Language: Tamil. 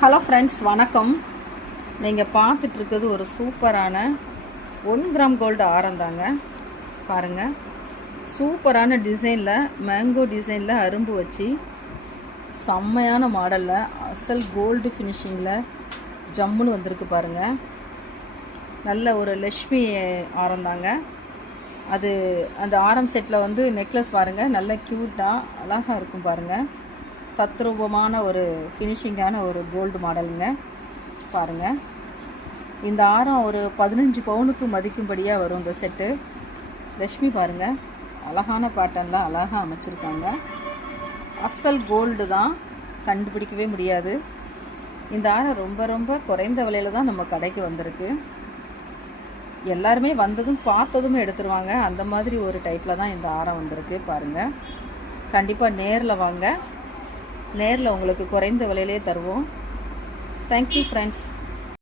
ஹலோ ஃப்ரெண்ட்ஸ் வணக்கம். நீங்கள் பார்த்துட்ருக்கிறது ஒரு சூப்பரான ஒன் கிராம் கோல்டு ஆரந்தாங்க பாருங்கள் சூப்பரான டிசைனில் மேங்கோ டிசைனில் அரும்பு வச்சு செம்மையான மாடலில் அசல் கோல்டு ஃபினிஷிங்கில் ஜம்முன்னு வந்திருக்கு பாருங்கள் நல்ல ஒரு லக்ஷ்மி ஆரந்தாங்க அது அந்த ஆரம் செட்டில் வந்து நெக்லஸ் பாருங்கள் நல்ல க்யூட்டாக அழகாக இருக்கும் பாருங்கள் தத்ரூபமான ஒரு ஃபினிஷிங்கான ஒரு கோல்டு மாடலுங்க பாருங்கள் இந்த ஆரம் ஒரு பதினஞ்சு பவுனுக்கு மதிக்கும்படியாக வரும் இந்த செட்டு லக்ஷ்மி பாருங்கள் அழகான பேட்டர்னில் அழகாக அமைச்சிருக்காங்க. அசல் கோல்டு தான் கண்டுபிடிக்கவே முடியாது. இந்த ஆரம் ரொம்ப ரொம்ப குறைந்த விலையில் தான் நம்ம கடைக்கு வந்திருக்கு. எல்லாருமே வந்ததும் பார்த்ததும் எடுத்துருவாங்க. அந்த மாதிரி ஒரு டைப்பில் தான் இந்த ஆரம் வந்திருக்கு. பாருங்கள் கண்டிப்பாக நேரில் வாங்க. நேரில் உங்களுக்கு குறைந்த விலையிலே தருவோம். Thank you friends